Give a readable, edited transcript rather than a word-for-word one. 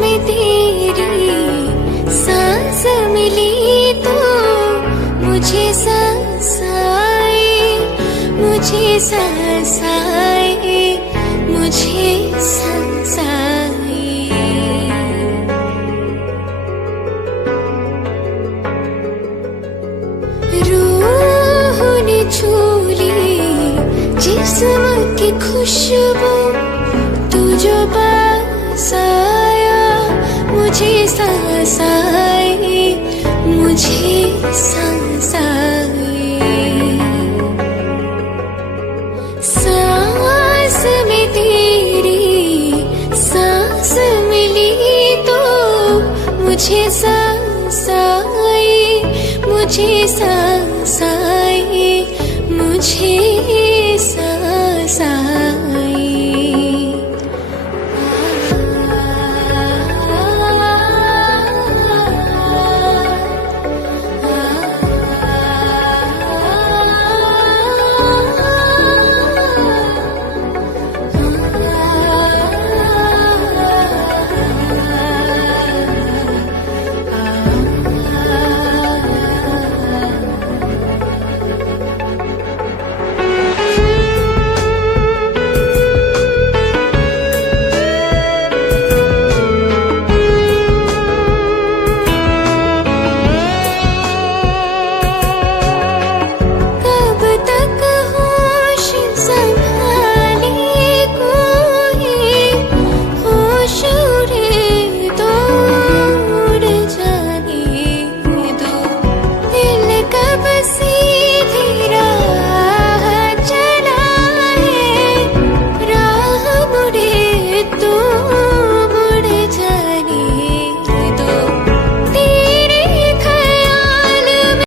में तेरी सांस मिली तो मुझे सांस आई, मुझे सांस आई, मुझे सांस आई। रूह ने छू ली जिस्म की खुशबू, तू जो पास आया मुझे सांस आई, मुझे सांस आई। सांस में तेरी सांस मिली तो मुझे सांस आई, मुझे सांस आई, मुझे